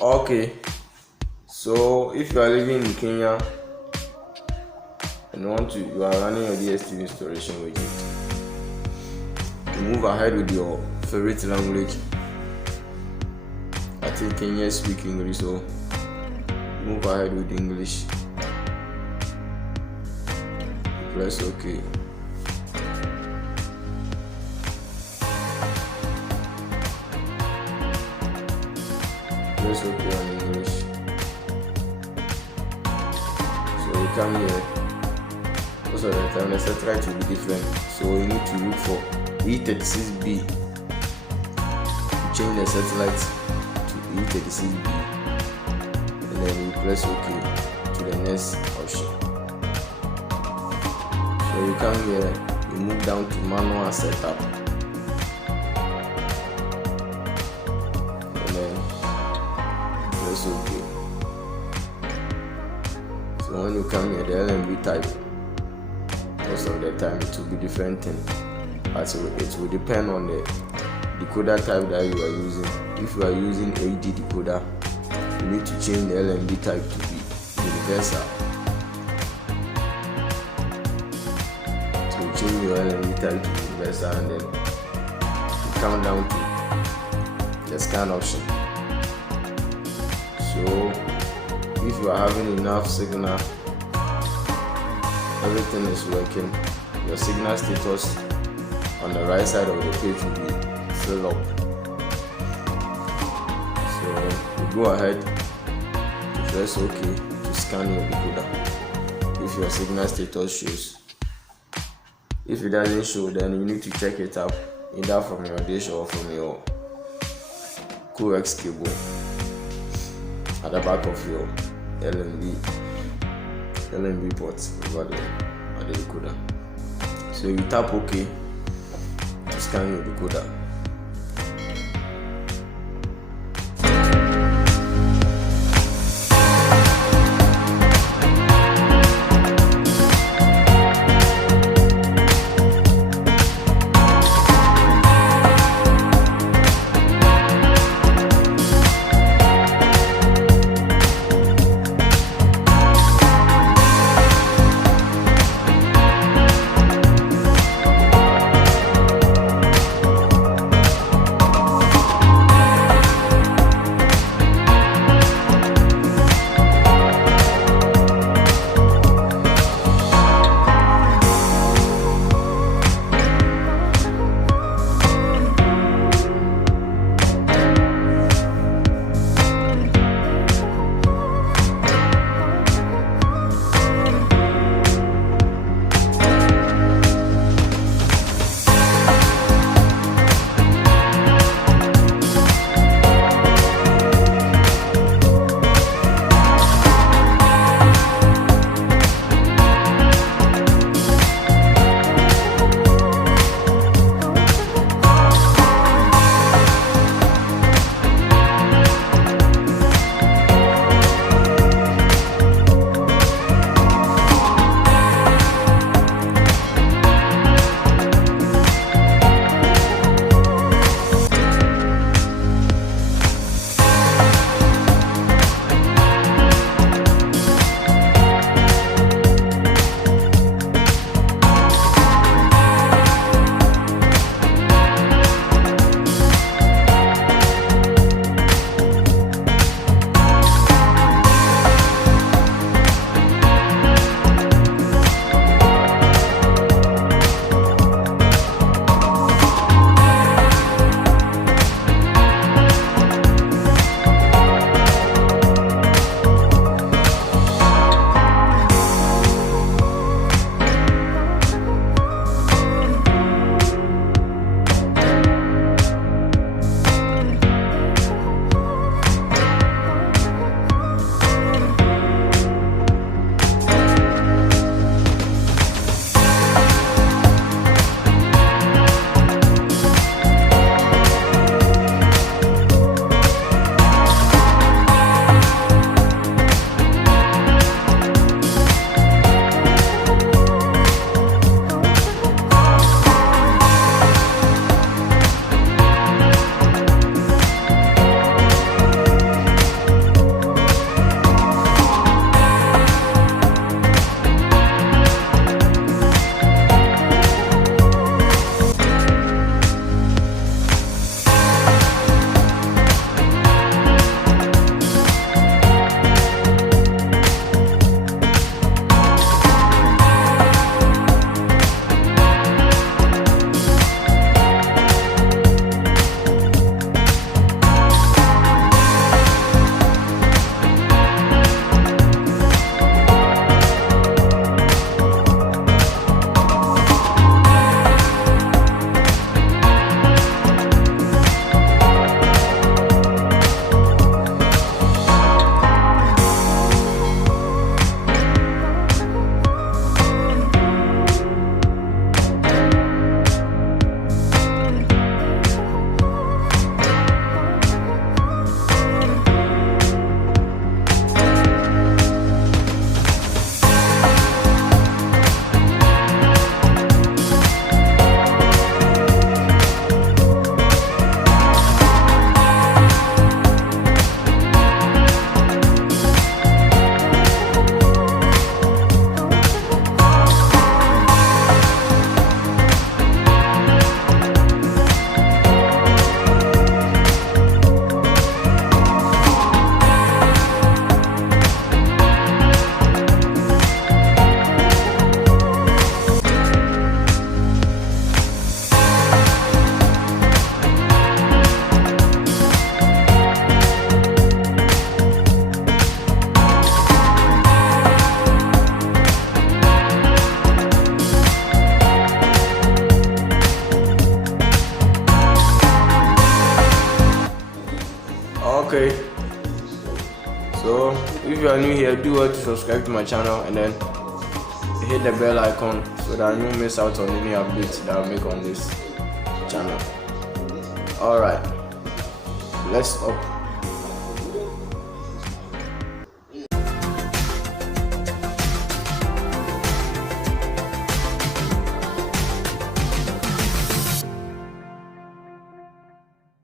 Okay, so if you are living in Kenya and you are running your dstv installation widget, you move ahead with your favorite language. I think Kenyans speak English, so move ahead with English. Press OK. Press OK on English. So you come here. Most of the time the satellite will be different, so you need to look for E36B. Change the satellite to E36B, and then you press OK to the next option. So you come here, you move down to manual setup, and then press OK. So when you come here, the LMB type, most of the time it will be different thing, but it will depend on the decoder type that you are using. If you are using HD decoder, you need to change the LMB type to be universal. So you change your LMB type to universal, and then you come down to the scan option. So if you are having enough signal, everything is working, your signal status on the right side of the page will be filled up. So you go ahead to press OK to scan your decoder if your signal status shows. If it doesn't show, then you need to check it out either from your dish or from your coax cable at the back of your LMB ports over there at the decoder. So you tap OK to scan your decoder. So if you are new here, do well to subscribe to my channel and then hit the bell icon so that you won't miss out on any updates that I'll make on this channel. Alright, let's up.